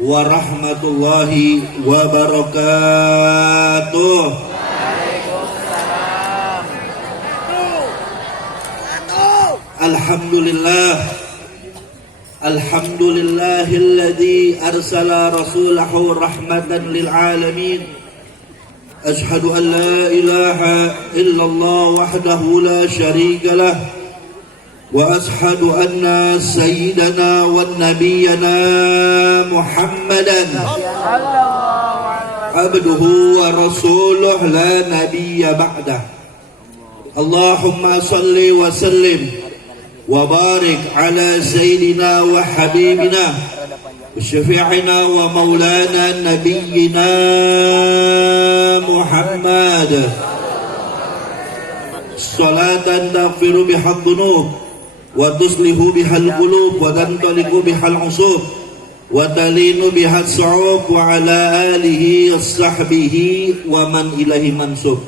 warahmatullahi wabarakatuh. Alhamdulillah, alhamdulillahilladzi arsala rasulahu rahmatan lil alamin. Ashhadu an la ilaha illallah wahdahu la syarika lah, wa ashhadu anna sayyidana wa nabiyyana Muhammadan abduhu wa rasuluh la nabiyya ba'dah. Allahumma salli wa sallim wa barik ala sayyidina wa habibina wa syafi'ina wa maulana nabiyyina Muhammad salatan taghfiru bihal dhunub wa tuslihu bihal qulub wa tantaliqu bihal usub wa talinu bihal su'ub wa ala alihi sahbihi wa man ilahi mansub.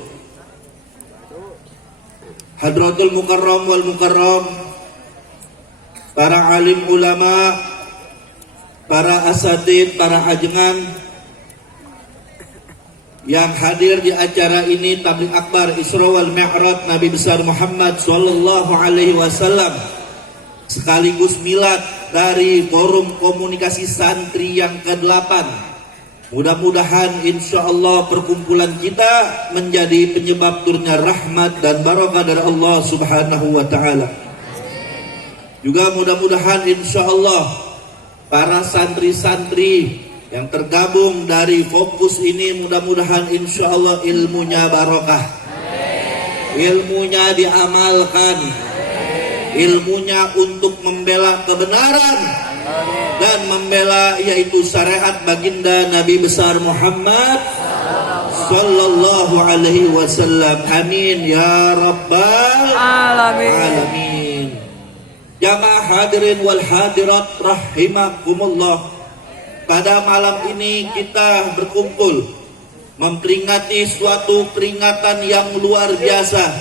Hadratul mukarram wal mukarram, para alim ulama, para asatid, para ajengan yang hadir di acara ini, tabligh akbar Isra wal Mi'raj Nabi besar Muhammad sallallahu alaihi wasallam, sekaligus milad dari forum komunikasi santri yang ke-8. Mudah-mudahan insyaallah perkumpulan kita menjadi penyebab turunnya rahmat dan barakah dari Allah Subhanahu wa taala. Juga mudah-mudahan insyaallah para santri-santri yang tergabung dari fokus ini, mudah-mudahan insyaallah ilmunya barokah, ilmunya diamalkan, ilmunya untuk membela kebenaran dan membela yaitu syariat baginda Nabi besar Muhammad sallallahu alaihi wasallam. Amin ya rabbal alamin. Jamaah hadirin wal hadirat rahimakumullah, pada malam ini kita berkumpul memperingati suatu peringatan yang luar biasa,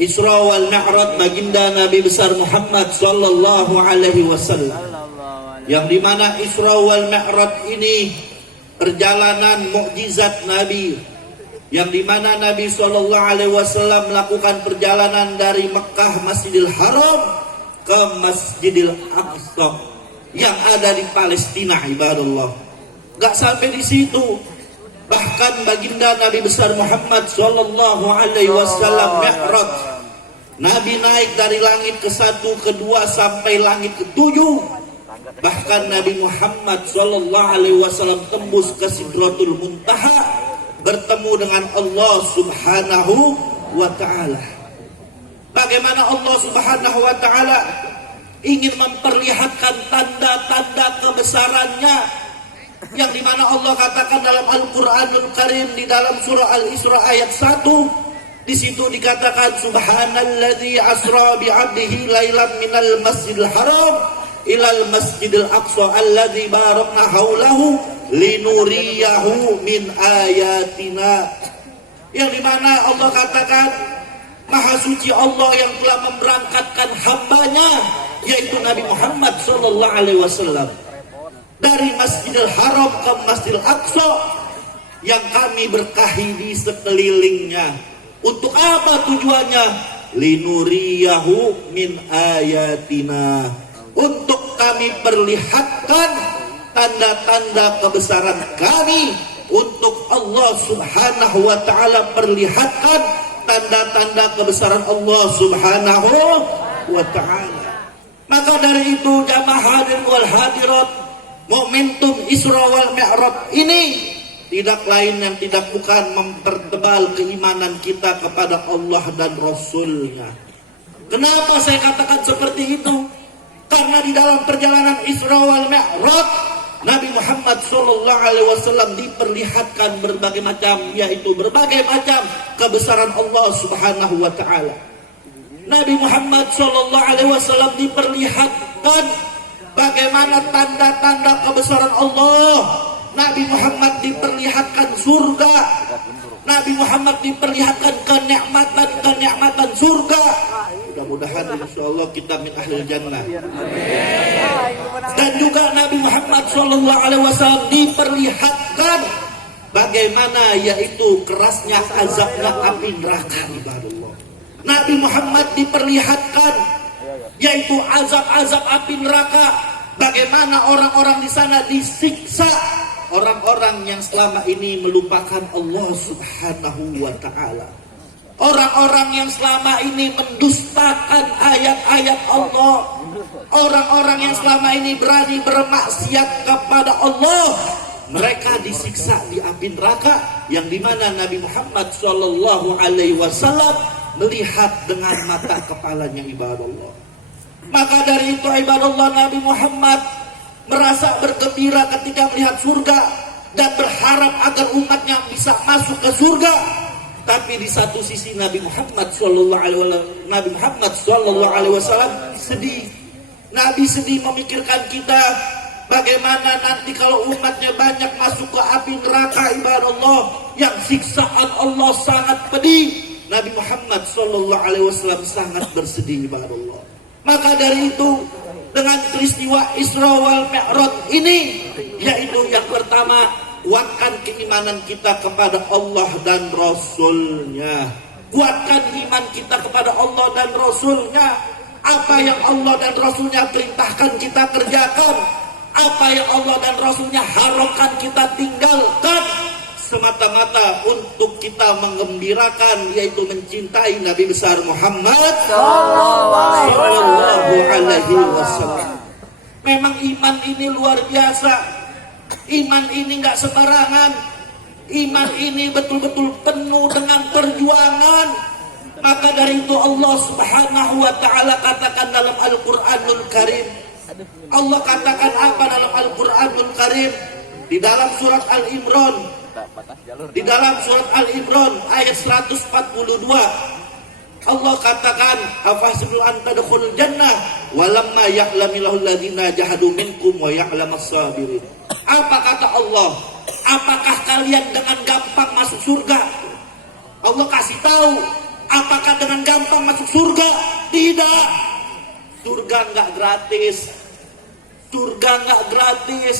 Isra wal Mi'raj baginda Nabi besar Muhammad sallallahu alaihi wasallam, yang dimana Isra wal Mi'raj ini perjalanan mukjizat Nabi, yang dimana Nabi sallallahu alaihi wasallam melakukan perjalanan dari Mekah Masjidil Haram ke Masjidil Aqsa yang ada di Palestina, ibadallah. Gak sampai di situ, bahkan baginda Nabi besar Muhammad sallallahu alaihi wasallam Mi'raj, Nabi naik dari langit ke-1, ke-2 sampai langit ke-7. Bahkan Nabi Muhammad sallallahu alaihi wasallam tembus ke Sidratul Muntaha, bertemu dengan Allah Subhanahu wa taala. Bagaimana Allah Subhanahu wa taala ingin memperlihatkan tanda-tanda kebesarannya, yang dimana Allah katakan dalam Al-Qur'anul Karim di dalam surah Al-Isra ayat 1, di situ dikatakan subhanalladzi asra bi 'abdihi lailan minal masjidil haram ilal masjidil aqsa alladzi barakna haulahu linuriyahu min ayatina, yang dimana Allah katakan maha suci Allah yang telah memberangkatkan hambanya yaitu Nabi Muhammad sallallahu alaihi wasallam dari Masjidil Haram ke Masjidil Aqsa, yang kami berkahi di sekelilingnya. Untuk apa tujuannya? Linuriyahu min ayatina, untuk kami perlihatkan tanda-tanda kebesaran kami, untuk Allah Subhanahu wa taala perlihatkan tanda-tanda kebesaran Allah Subhanahu wa taala. Maka dari itu jamaah hadirin wal hadirat, momentum Isra wal Mi'raj ini tidak lain yang tidak bukan mempertebal keimanan kita kepada Allah dan Rasulnya. Kenapa saya katakan seperti itu? Karena di dalam perjalanan Isra wal Mi'raj Nabi Muhammad sallallahu alaihi wasallam diperlihatkan berbagai macam, yaitu berbagai macam kebesaran Allah Subhanahu wa taala. Nabi Muhammad sallallahu alaihi wasallam diperlihatkan bagaimana tanda-tanda kebesaran Allah. Nabi Muhammad diperlihatkan surga. Nabi Muhammad diperlihatkan kenikmatan-kenikmatan surga. Mudah-mudahan insyaallah kita min ahlil jannah. Dan juga Nabi Muhammad SAW diperlihatkan bagaimana yaitu kerasnya azabnya api neraka. Nabi Muhammad diperlihatkan yaitu azab-azab api neraka, bagaimana orang-orang di sana disiksa, orang-orang yang selama ini melupakan Allah Subhanahu wa taala. Orang-orang yang selama ini mendustakan ayat-ayat Allah. Orang-orang yang selama ini berani bermaksiat kepada Allah. Mereka disiksa di api neraka yang dimana Nabi Muhammad SAW melihat dengan mata kepalanya ibadallah. Maka dari itu ibadallah, Nabi Muhammad merasa bergembira ketika melihat surga dan berharap agar umatnya bisa masuk ke surga. Tapi di satu sisi Nabi Muhammad SAW sedih. Nabi sedih memikirkan kita bagaimana nanti kalau umatnya banyak masuk ke api neraka ibadallah yang siksaan Allah sangat pedih. Nabi Muhammad SAW sangat bersedih ibadallah. Maka dari itu dengan peristiwa Isra wal Mi'raj ini, yaitu yang pertama, kuatkan keimanan kita kepada Allah dan Rasul-Nya. Kuatkan iman kita kepada Allah dan Rasul-Nya. Apa yang Allah dan Rasul-Nya perintahkan kita kerjakan. Apa yang Allah dan Rasul-Nya haramkan kita tinggalkan. Semata-mata untuk kita menggembirakan, yaitu mencintai Nabi besar Muhammad sallallahu alaihi wasallam. Memang iman ini luar biasa. Iman ini nggak sembarangan. Iman ini betul-betul penuh dengan perjuangan. Maka dari itu Allah Subhanahu wa taala katakan dalam Al-Qur'anul Karim. Allah katakan apa dalam Al-Qur'anul Karim? Di dalam surat Al-Imran. Di dalam surat Al-Imran ayat 142. Allah katakan, afahsibul an tadkhulul jannah walamma ya'lamillahu alladziina jahadu minkum wa ya'lamas sabirin. Apa kata Allah? Apakah kalian dengan gampang masuk surga? Allah kasih tahu, apakah dengan gampang masuk surga? Tidak. Surga enggak gratis. Surga enggak gratis.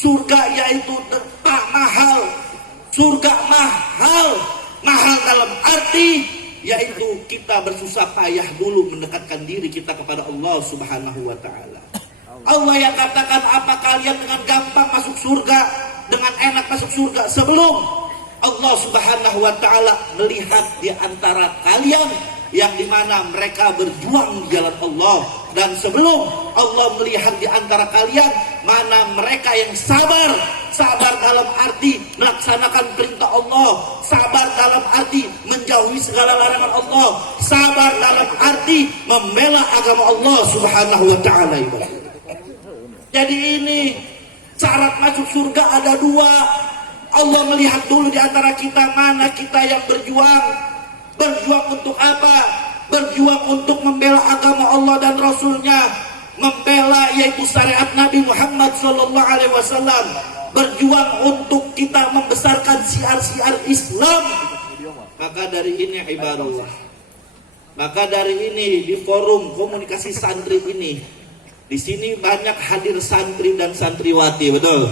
Surga yaitu tak mahal. Surga mahal. Mahal dalam arti yaitu kita bersusah payah dulu mendekatkan diri kita kepada Allah Subhanahu wa taala. Allah yang katakan, apa kalian dengan gampang masuk surga, dengan enak masuk surga, sebelum Allah Subhanahu wa taala melihat di antara kalian yang dimana mereka berjuang di jalan Allah, dan sebelum Allah melihat di antara kalian mana mereka yang sabar. Sabar dalam arti melaksanakan perintah Allah, sabar dalam arti menjauhi segala larangan Allah, sabar dalam arti membela agama Allah Subhanahu wa taala. Jadi ini syarat masuk surga ada dua. Allah melihat dulu di antara kita mana kita yang berjuang. Berjuang untuk apa? Berjuang untuk membela agama Allah dan Rasul-Nya, membela yaitu syariat Nabi Muhammad SAW, berjuang untuk kita membesarkan siar-siar Islam. Maka dari ini ibadallah, maka dari ini di forum komunikasi santri ini, di sini banyak hadir santri dan santriwati, betul?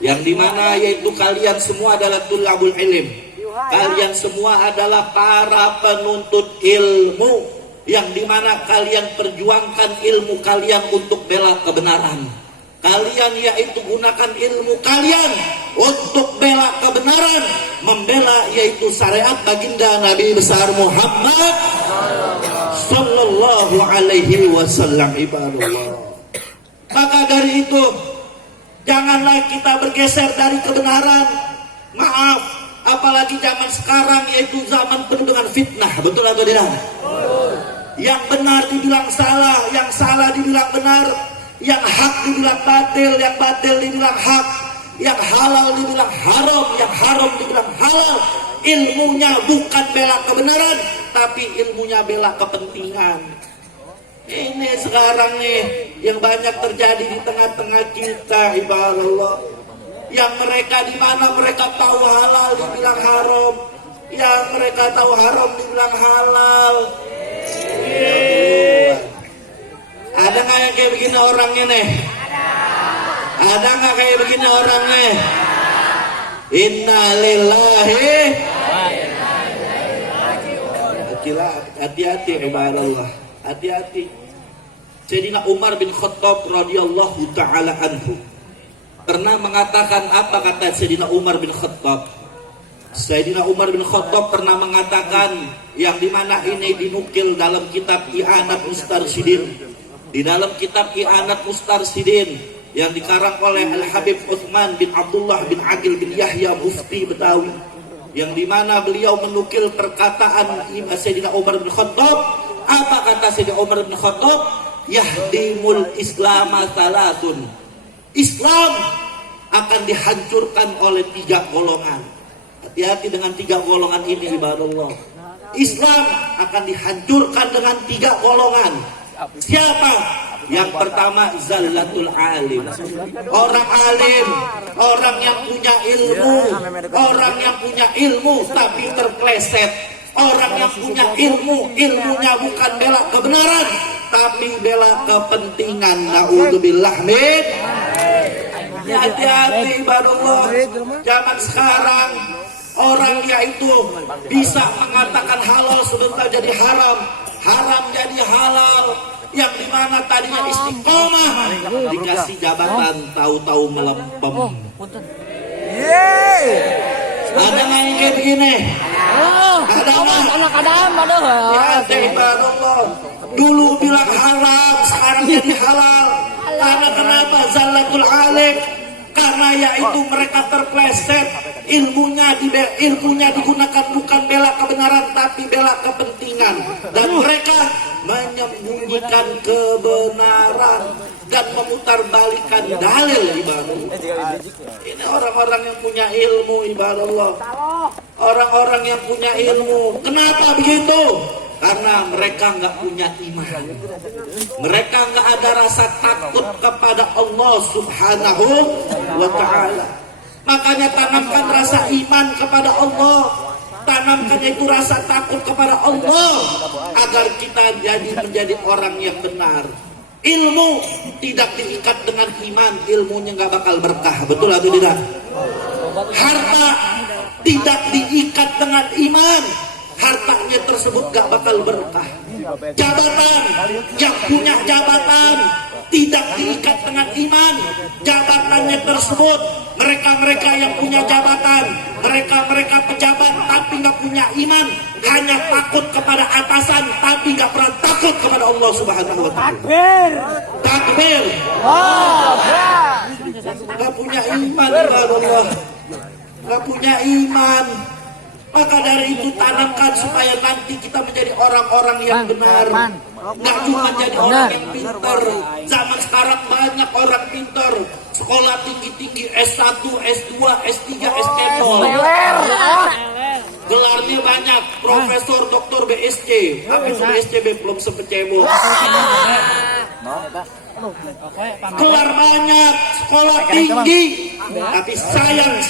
Yang dimana yaitu kalian semua adalah tulabul ilm. Kalian semua adalah para penuntut ilmu, yang dimana kalian perjuangkan ilmu kalian untuk bela kebenaran. Kalian yaitu gunakan ilmu kalian untuk bela kebenaran, membela yaitu syariat baginda Nabi besar Muhammad sallallahu alaihi wasallam ibadallah. Maka dari itu janganlah kita bergeser dari kebenaran. Maaf, apalagi zaman sekarang yaitu zaman penuh dengan fitnah, betul atau tidak? Yang benar dibilang salah, yang salah dibilang benar, yang hak dibilang batil, yang batil dibilang hak, yang halal dibilang haram, yang haram dibilang halal. Ilmunya bukan bela kebenaran, tapi ilmunya bela kepentingan. Ini sekarang nih yang banyak terjadi di tengah-tengah kita ibadallah. Yang mereka di mana mereka tahu halal dibilang haram, yang mereka tahu haram dibilang halal. Ada nggak yang kayak begini orangnya nih? Ada nggak kayak begini orangnya? Innalillahi. Hati-hati, ibadallah. Hati-hati. Sayyidina Umar bin Khattab radhiyallahu taala anhu pernah mengatakan, apa kata Sayyidina Umar bin Khattab? Sayyidina Umar bin Khattab pernah mengatakan, yang dimana ini dinukil dalam kitab I'anat Mustarsyidin, di dalam kitab I'anat Mustarsyidin yang dikarang oleh Al-Habib Utsman bin Abdullah bin Aqil bin Yahya Mufti Betawi, yang dimana beliau menukil perkataan Sayyidina Umar bin Khattab. Apa kata Sayyidina Umar bin Khattab? Yahdimul Islama salatun. Islam akan dihancurkan oleh 3 golongan. Hati-hati dengan 3 golongan ini, ibadallah. Islam akan dihancurkan dengan 3 golongan. Siapa? Yang pertama, zallatul alim. Orang alim, orang yang punya ilmu, orang yang punya ilmu tapi terpleset. Orang yang punya ilmu, ilmunya bukan bela kebenaran, tapi bela kepentingan. Naudzubillah min. Hati-hati, ibadallah. Zaman sekarang orang yaitu bisa mengatakan halal sebentar jadi haram, haram jadi halal. Yang dimana tadinya istiqomah dikasih jabatan, tahu-tahu melempem. Ada nggak yang kayak begini? Ada nggak? Kadang-kadang ada. Ya, ibadallah. Dulu bilang haram, sekarang jadi halal. Karena kenapa? Zallatul alim. Karena yaitu mereka terpleset, ilmunya digunakan bukan bela kebenaran tapi bela kepentingan, dan mereka menyembunyikan kebenaran dan memutarbalikkan dalil, ibadallah. Ini orang-orang yang punya ilmu, ibadallah. Orang-orang yang punya ilmu. Kenapa begitu? Karena mereka nggak punya iman. Mereka nggak ada rasa takut kepada Allah Subhanahu wa ta'ala. Makanya tanamkan rasa iman kepada Allah. Tanamkan itu rasa takut kepada Allah, agar kita menjadi orang yang benar. Ilmu tidak diikat dengan iman, ilmunya nggak bakal berkah. Betul atau tidak? Harta tidak diikat dengan iman, hartanya tersebut gak bakal berkah. Jabatan, yang punya jabatan tidak diikat dengan iman, jabatannya tersebut, mereka-mereka yang punya jabatan, mereka pejabat tapi gak punya iman, hanya takut kepada atasan tapi gak pernah takut kepada Allah Subhanahu wa ta'ala. Takbir. Gak punya iman, Allah. Gak punya iman. Maka dari itu tanamkan supaya nanti kita menjadi orang-orang yang benar. Nggak cuma jadi orang yang pintar. Zaman sekarang banyak orang pintar, sekolah tinggi-tinggi, S1, S2, S3, S3. Gelarnya banyak, profesor, doktor, BSc. Tapi BSc belum sempet cebok. Gelar banyak, sekolah tinggi, tapi sayang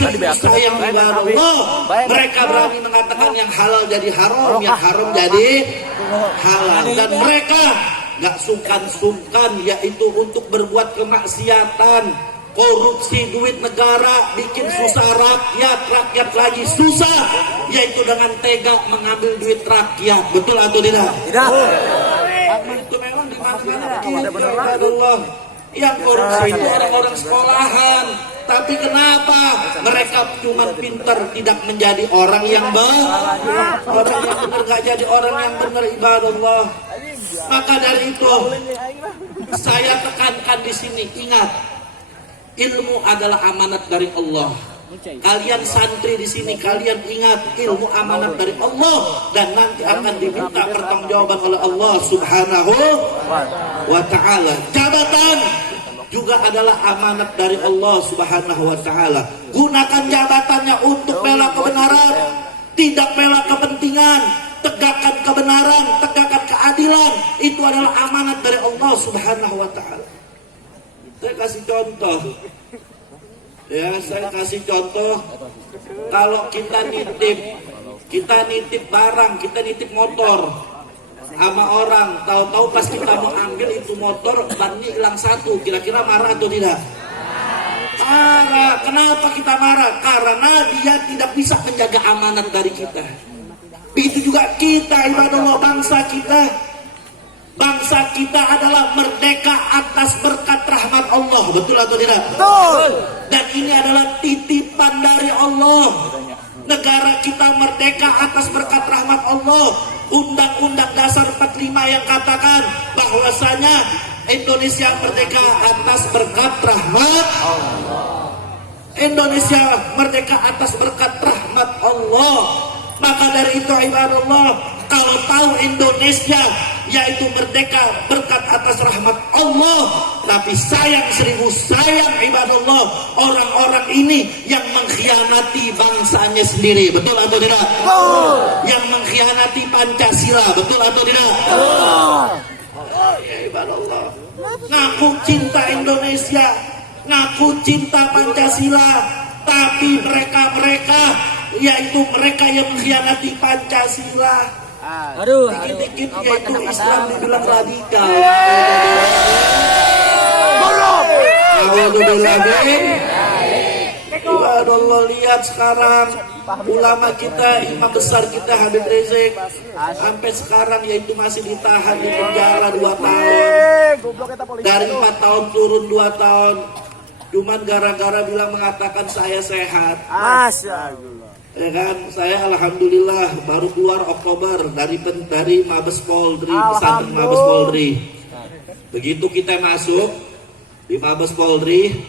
kepada Allah. Mereka berani mengatakan yang halal jadi haram, yang haram jadi halal. Dan mereka gak sungkan-sungkan yaitu untuk berbuat kemaksiatan, korupsi duit negara, bikin susah rakyat lagi susah, yaitu dengan tega mengambil duit rakyat. Betul atau tidak? Tidak. Itu memang di mana-mana Allah. Yang korupsi itu orang-orang sekolahan. Tapi kenapa mereka cuma pintar, tidak menjadi orang yang benar? Orang yang benar gak jadi orang yang benar, ibadallah. Maka dari itu saya tekankan di sini, ingat, ilmu adalah amanat dari Allah. Kalian santri di sini, kalian ingat ilmu amanat dari Allah dan nanti akan diminta pertanggungjawaban oleh Allah Subhanahu wa ta'ala. Jabatan juga adalah amanat dari Allah Subhanahu wa ta'ala. Gunakan jabatannya untuk bela kebenaran, tidak bela kepentingan. Tegakkan kebenaran, tegakkan keadilan. Itu adalah amanat dari Allah Subhanahu wa ta'ala. Saya kasih contoh. Ya, saya kasih contoh. Kalau kita nitip barang, kita nitip motor. sama orang, tahu-tahu pas kita mau ambil itu motor bannya hilang satu, kira-kira marah atau tidak? Marah. Kenapa kita marah? Karena dia tidak bisa menjaga amanat dari kita. Begitu juga kita, ibadallah, bangsa kita. Bangsa kita adalah merdeka atas berkat rahmat Allah. Betul atau tidak? Betul. Dan ini adalah titipan dari Allah. Negara kita merdeka atas berkat rahmat Allah. Undang-Undang Dasar 45 yang katakan bahwasanya Indonesia merdeka atas berkat rahmat Allah. Indonesia merdeka atas berkat rahmat Allah. Maka dari itu ibadallah, kalau tahu Indonesia yaitu merdeka berkat atas rahmat Allah, tapi sayang seribu sayang ibadallah, orang-orang ini yang mengkhianati bangsanya sendiri. Betul atau tidak? Betul. Yang mengkhianati Pancasila. Betul atau tidak? Betul. Ya ibadallah, ngaku cinta Indonesia, ngaku cinta Pancasila, tapi mereka yaitu mereka yang mengkhianati Pancasila. Aduh. Dikit-dikit yaitu Islam dibilang radikal. Allah lihat sekarang ulama kita, imam besar kita Habib Rizik sampai sekarang yaitu masih ditahan di penjara 2 tahun. Dari 4 tahun turun 2 tahun. Cuman gara-gara bilang mengatakan saya sehat. Masya Allah. Ya kan, saya alhamdulillah baru keluar Oktober dari Mabes Polri, pesantren Mabes Polri. Begitu kita masuk di Mabes Polri,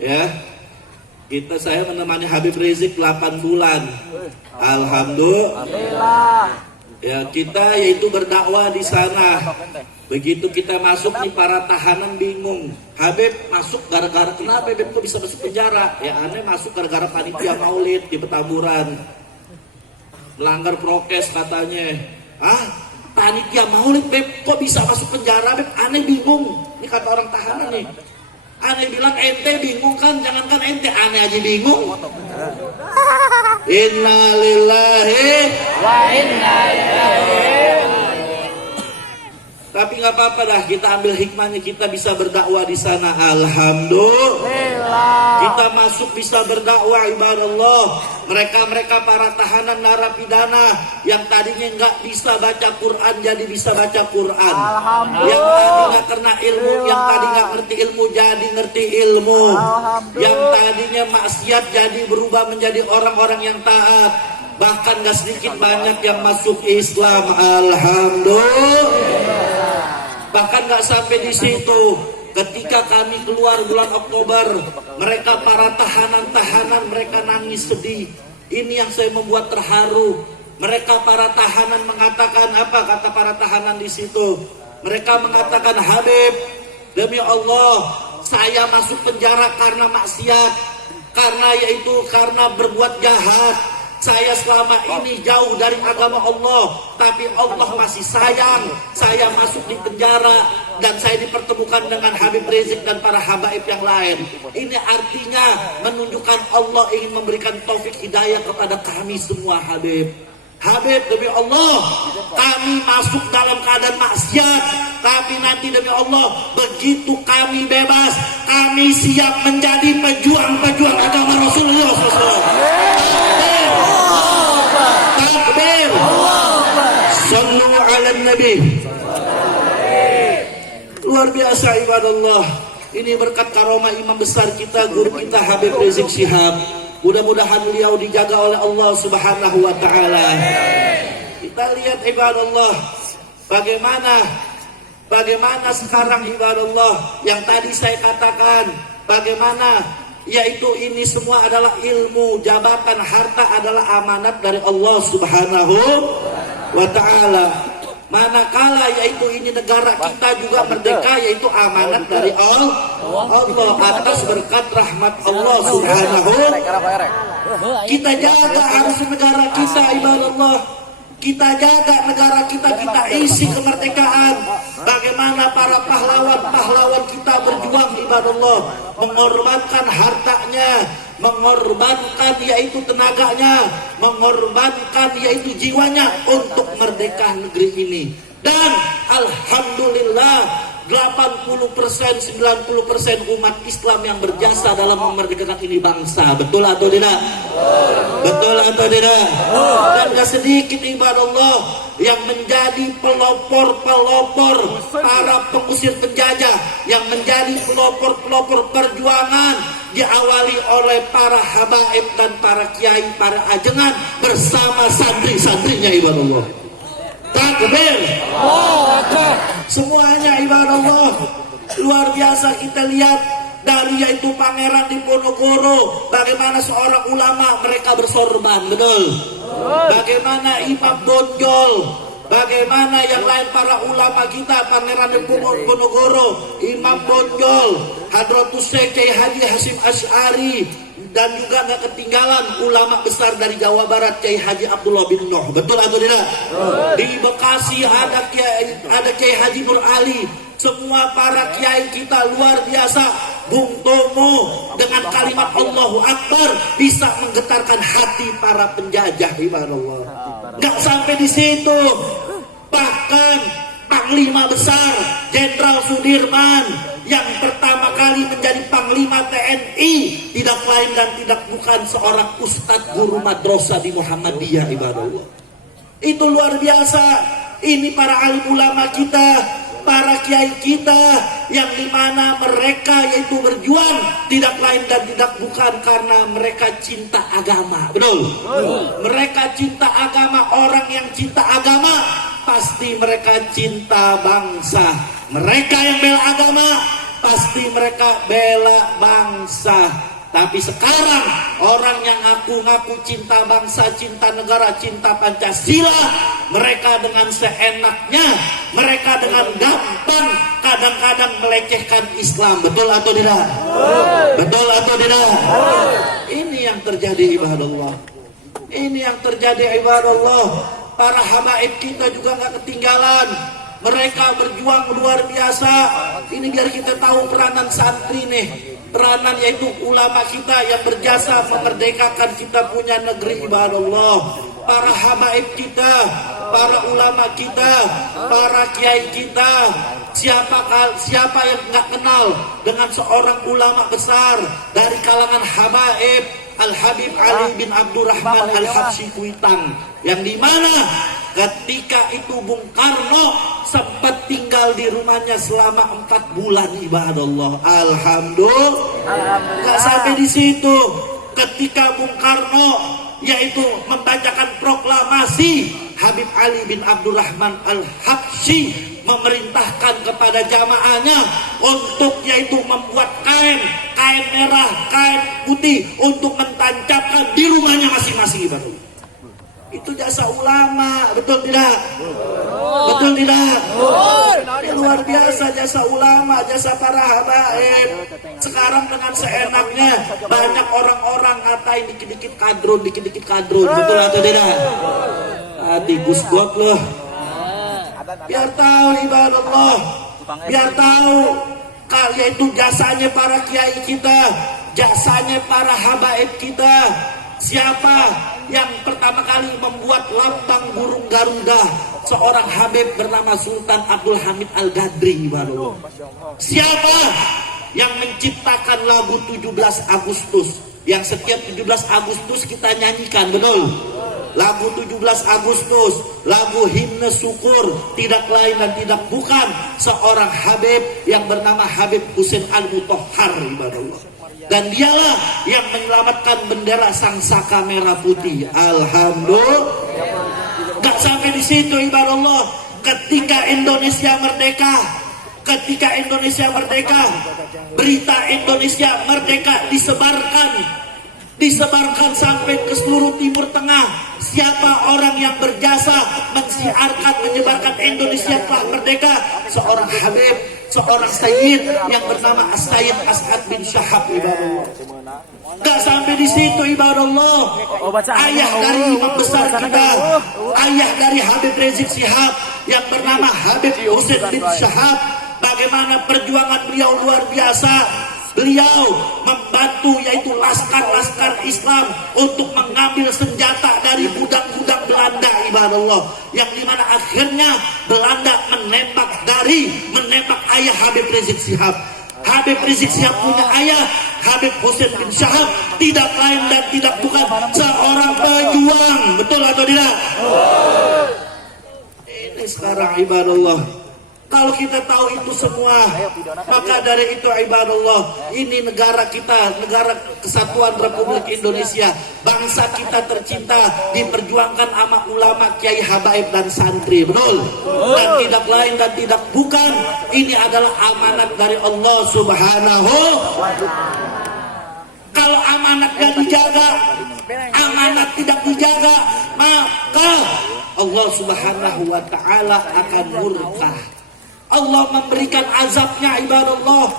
ya, saya menemani Habib Rizik 8 bulan. Alhamdulillah. Ya, kita yaitu berdakwah di sana. Begitu kita masuk nih, para tahanan bingung. Habib masuk gara-gara kenapa Habib kok bisa masuk penjara? Ya aneh masuk gara-gara panitia maulid di Petamburan. Melanggar prokes katanya. Panitia maulid Beb kok bisa masuk penjara Beb? Aneh bingung. Ini kata orang tahanan nih. Aneh bilang ente bingung kan? Jangankan ente, aneh aja bingung. Innalillahi Wa inna ilaihi. Tapi nggak apa-apa dah, kita ambil hikmahnya, kita bisa berdakwah di sana. Alhamdulillah. Kita masuk bisa berdakwah ibadallah. Mereka para tahanan narapidana yang tadinya nggak bisa baca Quran jadi bisa baca Quran. Yang tadi nggak kena ilmu, yang tadi nggak ngerti ilmu jadi ngerti ilmu. Yang tadinya maksiat jadi berubah menjadi orang-orang yang taat. Bahkan gak sedikit banyak yang masuk Islam. Alhamdulillah. Bahkan gak sampai di situ. Ketika kami keluar bulan Oktober, mereka para tahanan-tahanan mereka nangis sedih. Ini yang saya membuat terharu. Mereka para tahanan mengatakan apa? Kata para tahanan di situ. Mereka mengatakan, Habib, demi Allah, saya masuk penjara karena maksiat, karena berbuat jahat. Saya selama ini jauh dari agama Allah, tapi Allah masih sayang. Saya masuk di penjara dan saya dipertemukan dengan Habib Rizik dan para habaib yang lain. Ini artinya menunjukkan Allah ingin memberikan taufik hidayah kepada kami semua. Habib, demi Allah, kami masuk dalam keadaan maksiat, tapi nanti demi Allah, begitu kami bebas, kami siap menjadi pejuang-pejuang agama Rasulullah SAW. Takbir. Sallu ala Nabi. Luar biasa ibadallah. Ini berkat karomah imam besar kita, guru kita Habib Rizik Syihab. Mudah-mudahan beliau dijaga oleh Allah Subhanahu wa taala. Kita lihat ibadallah bagaimana sekarang ibadallah yang tadi saya katakan, bagaimana yaitu ini semua adalah ilmu, jabatan, harta adalah amanat dari Allah Subhanahu wa taala. Manakala yaitu ini negara kita juga merdeka, yaitu amanat dari Allah atas berkat rahmat Allah Subhanahu. Kita jaga harus negara kita ibadallah. Kita jaga negara kita, kita isi kemerdekaan. Bagaimana para pahlawan kita berjuang ibadallah, mengorbankan hartanya, mengorbankan yaitu tenaganya, mengorbankan yaitu jiwanya untuk merdeka negeri ini. Dan alhamdulillah 80% 90% umat Islam yang berjasa dalam memerdekakan ini bangsa. Betul atau tidak? Betul atau tidak? Dan gak sedikit ibadallah yang menjadi pelopor-pelopor para pengusir penjajah, yang menjadi pelopor-pelopor perjuangan, diawali oleh para habaib dan para kiai, para ajengan bersama santri-santrinya ibadallah. Takbir. Semuanya ibadallah luar biasa. Kita lihat dari yaitu Pangeran Diponegoro, bagaimana seorang ulama mereka bersorban, betul. Bagaimana Imam Bonjol, bagaimana yang lain para ulama kita, Pangeran Diponegoro, Imam Bonjol, Hadratus Syekh Kiai Haji Hasyim Asy'ari, dan juga gak ketinggalan ulama besar dari Jawa Barat Kiai Haji Abdullah bin Nuh. Betul atau tidak? Di Bekasi ada Kiai Haji Nur Ali. Semua para kiai kita luar biasa. Bung Tomo dengan kalimat Allahu Akbar bisa menggetarkan hati para penjajah ibadallah. Gak sampai di situ, bahkan Panglima Besar Jenderal Sudirman yang pertama kali menjadi Panglima TNI tidak lain dan tidak bukan seorang ustadz guru madrasah di Muhammadiyah ibadallah. Itu luar biasa. Ini para alim ulama kita, para kiai kita, yang dimana mereka yaitu berjuang tidak lain dan tidak bukan karena mereka cinta agama. Betul? Mereka cinta agama. Orang yang cinta agama pasti mereka cinta bangsa. Mereka yang bela agama pasti mereka bela bangsa. Tapi sekarang orang yang ngaku-ngaku cinta bangsa, cinta negara, cinta Pancasila, mereka dengan seenaknya, mereka dengan gampang kadang-kadang melecehkan Islam. Betul atau tidak? Betul atau tidak? Ini yang terjadi ibadallah. Ini yang terjadi ibadallah. Para habaib kita juga gak ketinggalan. Mereka berjuang luar biasa. Ini biar kita tahu peranan santri nih. Peranan yaitu ulama kita yang berjasa memerdekakan kita punya negeri ibadallah. Para habaib kita, para ulama kita, para kiai kita. Siapa yang nggak kenal dengan seorang ulama besar dari kalangan habaib, Al-Habib Ali bin Abdurrahman Al-Habsyi Kuitang, yang dimana ketika itu Bung Karno sempat tinggal di rumahnya selama 4 bulan ibadallah. Alhamdulillah. Gak sampai di situ, ketika Bung Karno yaitu membacakan proklamasi, Habib Ali bin Abdurrahman Al-Habsyi memerintahkan kepada jamaahnya untuk yaitu membuat kain merah, kain putih untuk mentancapkan di rumahnya masing-masing ibadallah. Itu jasa ulama, betul tidak? Betul tidak? Ini luar biasa jasa ulama, jasa para habaib. Sekarang dengan seenaknya banyak orang-orang ngatain dikit-dikit kadrun, betul atau tidak? Hati Gus Gok loh. Biar tahu ibadallah, biar tahu kalian itu jasanya para kiai kita, jasanya para habaib kita. Siapa yang pertama kali membuat lambang burung Garuda? Seorang habib bernama Sultan Abdul Hamid Al-Gadri. Siapa yang menciptakan lagu 17 Agustus? Yang setiap 17 Agustus kita nyanyikan, betul? Lagu 17 Agustus, lagu himne syukur, tidak lain dan tidak bukan seorang habib yang bernama Habib Husain Al-Mutahhar ibadallah. Dan dialah yang menyelamatkan bendera sang saka merah putih. Alhamdulillah. Gak sampai di situ ibadallah. Ketika Indonesia merdeka, berita Indonesia merdeka disebarkan sampai ke seluruh Timur Tengah. Siapa orang yang berjasa mensiarkan, menyebarkan Indonesia telah merdeka? Seorang habib, seorang sayyid yang bernama As-Sayyid As'ad bin Syahab ibadallah. Gak sampai di situ ibadallah. Ayah dari imam besar kita, ayah dari Habib Rizik Syihab yang bernama Habib Husain bin Syahab, bagaimana perjuangan beliau luar biasa. beliau membantu yaitu laskar-laskar Islam untuk mengambil senjata dari gudang-gudang Belanda, ibadallah, yang dimana akhirnya Belanda menembak ayah Habib Rizik Syihab. Habib Rizik Syihab punya ayah Habib Hussein bin Syahab, tidak lain dan tidak bukan seorang pejuang, betul atau tidak? Ini sekarang ibadallah, kalau kita tahu itu semua, maka dari itu ibadallah, ini negara kita, negara kesatuan Republik Indonesia, bangsa kita tercinta diperjuangkan sama ulama, kiai, habaib dan santri, betul? Dan tidak lain dan tidak bukan, ini adalah amanat dari Allah Subhanahu. Kalau amanat gak dijaga, amanat tidak dijaga, maka Allah Subhanahu wa ta'ala akan murka. Allah memberikan azabnya, ibadallah.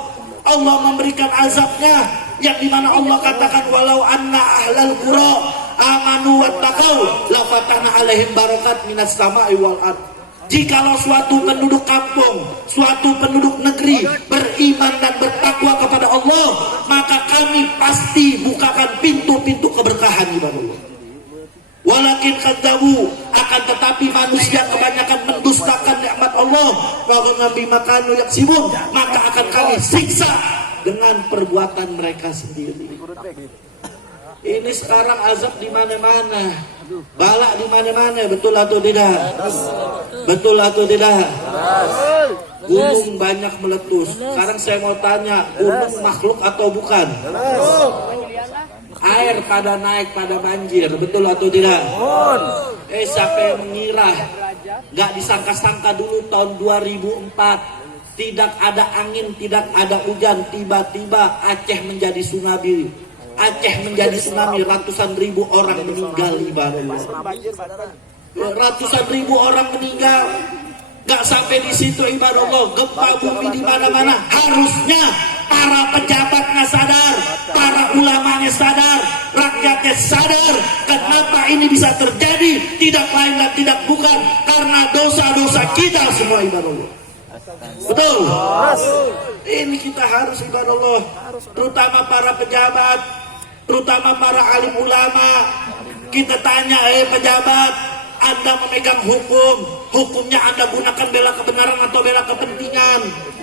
Allah memberikan azabnya, yang dimana Allah katakan walau anna ahlal qura amanu wattaqau lafatana alaihim barakat minas sama'i wal ard. Jikalau suatu penduduk kampung, suatu penduduk negeri beriman dan bertakwa kepada Allah, maka kami pasti bukakan pintu-pintu keberkahan, ibadallah. Walakin kadzabu, akan tetapi manusia kebanyakan mendustakan nikmat Allah, wa bima kanu yaksibun, maka akan kami siksa dengan perbuatan mereka sendiri. Ini sekarang azab di mana-mana, balak di mana-mana, betul atau tidak? Betul atau tidak? Gunung banyak meletus. Sekarang saya mau tanya, gunung makhluk atau bukan? Air pada naik pada banjir, betul atau tidak? Siapa yang mengira? Gak disangka-sangka dulu tahun 2004 tidak ada angin, tidak ada hujan, tiba-tiba Aceh menjadi tsunami. Aceh menjadi tsunami, ratusan ribu orang meninggal, ibadallah. Ratusan ribu orang meninggal. Gak sampai di situ, ibadallah, gempa bumi di mana-mana. Harusnya para pejabatnya sadar, para ulamanya sadar, rakyatnya sadar. Kenapa ini bisa terjadi? Tidak lain dan tidak bukan karena dosa-dosa kita semua, ibadallah. Betul? Ini kita harus, ibadallah, terutama para pejabat, terutama para alim ulama. Kita tanya, pejabat, Anda memegang hukum, hukumnya Anda gunakan bela kebenaran atau bela kepentingan?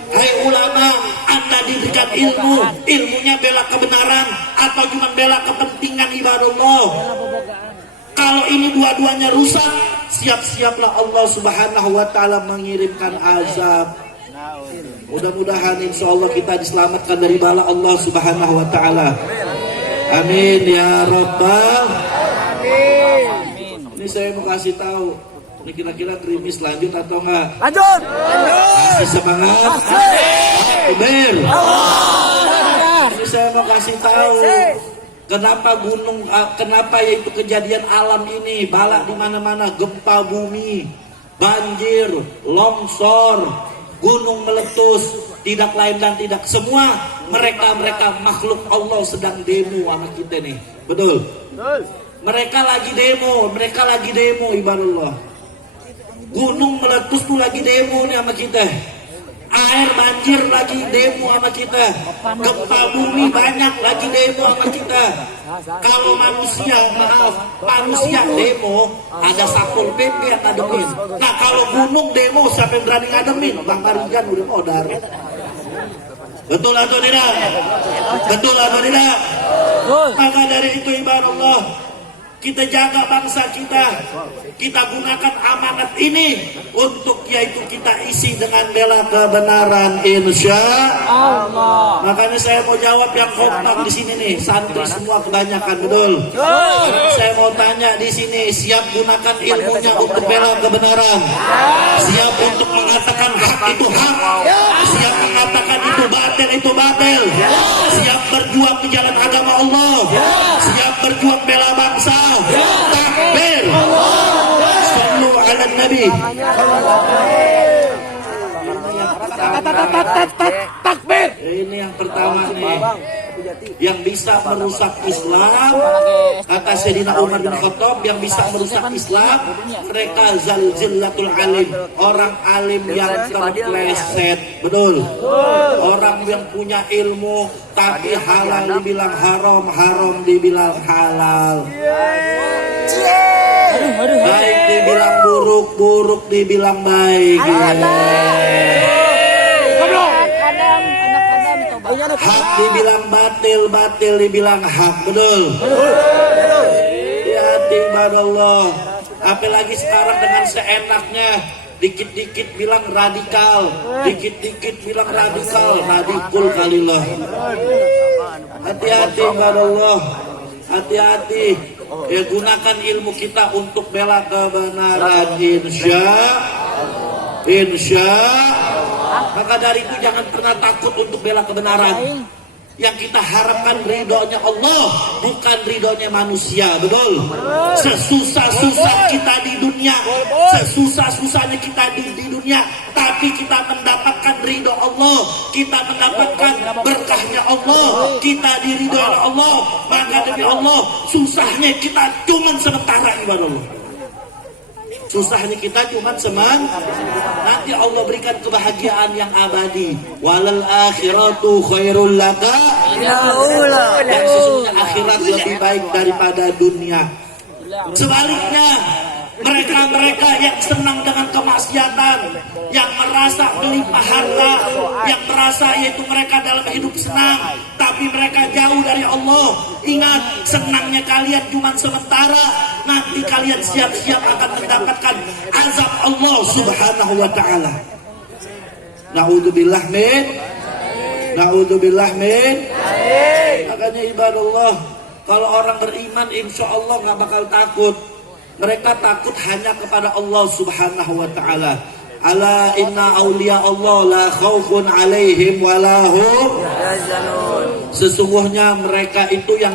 Hai ulama, Anda diberikan ilmu, ilmunya bela kebenaran atau cuma bela kepentingan, ibadallah? Kalau ini dua-duanya rusak, siap-siaplah Allah Subhanahu wa ta'ala mengirimkan azab. Mudah-mudahan insya Allah kita diselamatkan dari bala Allah Subhanahu wa ta'ala. Amin ya Rabbal. Ini saya mau kasih tahu, ini kira-kira krimis lanjut atau enggak? Lanjut. Masih semangat? Ber. Ini saya mau kasih tahu, kenapa gunung, kenapa yaitu kejadian alam ini, bala di mana-mana, gempa bumi, banjir, longsor, gunung meletus, tidak lain dan tidak semua mereka makhluk Allah sedang demo sama kita nih, betul? Mereka lagi demo, ibadallah. Gunung meletus tuh lagi demo nih sama kita. Air banjir lagi demo sama kita. Gempa bumi banyak lagi demo sama kita. Kalau manusia demo, ada Satpol PP yang ngademin. Nah kalau gunung demo, siapa yang berani ngademin? Bang Marijan udah modar. Betul atau tidak? Betul atau tidak? Maka dari itu, ibadallah, kita jaga bangsa kita gunakan amanat ini untuk yaitu kita isi dengan bela kebenaran, insya Allah. Makanya saya mau jawab yang kompak di sini nih, santri semua kebanyakan, betul? Saya mau tanya di sini, siap gunakan ilmunya untuk bela kebenaran? Siap untuk mengatakan hak itu hak? Siap mengatakan itu batil? Siap berjuang di jalan agama Allah? Siap berjuang bela bangsa? Takbir! Sallu ala Nabi. Takbir. Ini yang pertama nih. yang bisa merusak Islam. Kata Sayyidina Umar bin Khattab, yang bisa merusak Islam mereka zalzilatul alim, orang alim yang terpleset. Betul. Orang yang punya ilmu tapi halal dibilang haram, haram dibilang halal. Baik dibilang buruk, buruk dibilang baik. Hak dibilang batil, batil dibilang hak. Betul. Hati ibadallah. Apalagi sekarang dengan seenaknya, dikit-dikit bilang radikal, dikit-dikit bilang radikal, radikul kalilah. Hati-hati ibadallah. Hati-hati. Ya, gunakan ilmu kita untuk bela kebenaran, insya. Maka dari itu jangan pernah takut untuk bela kebenaran. Yang kita harapkan ridhonya Allah, bukan ridhonya manusia. Betul. Sesusah-susah kita di dunia, sesusah-susahnya kita di dunia, tapi kita mendapatkan ridho Allah, kita mendapatkan berkahnya Allah, kita diridhoi oleh Allah. Maka demi Allah, susahnya kita cuma sementara ibadah Allah. Susahnya kita cuma nanti Allah berikan kebahagiaan yang abadi. Walal akhiratu khairul laka, yang sesungguhnya akhirat lebih baik daripada dunia. Sebaliknya, mereka-mereka yang senang dengan kemaksiatan, yang merasa melimpah harta, yang merasa yaitu mereka dalam hidup senang, tapi mereka jauh dari Allah. Ingat, senangnya kalian cuma sementara, nanti kalian siap-siap akan mendapatkan azab Allah Subhanahu wa ta'ala. Na'udzubillah min. Makanya ibadallah, kalau orang beriman insya Allah gak bakal takut. Mereka takut hanya kepada Allah Subhanahu wa ta'ala. Ala inna awliya Allah la khawfun alaihim walahum. Sesungguhnya mereka itu yang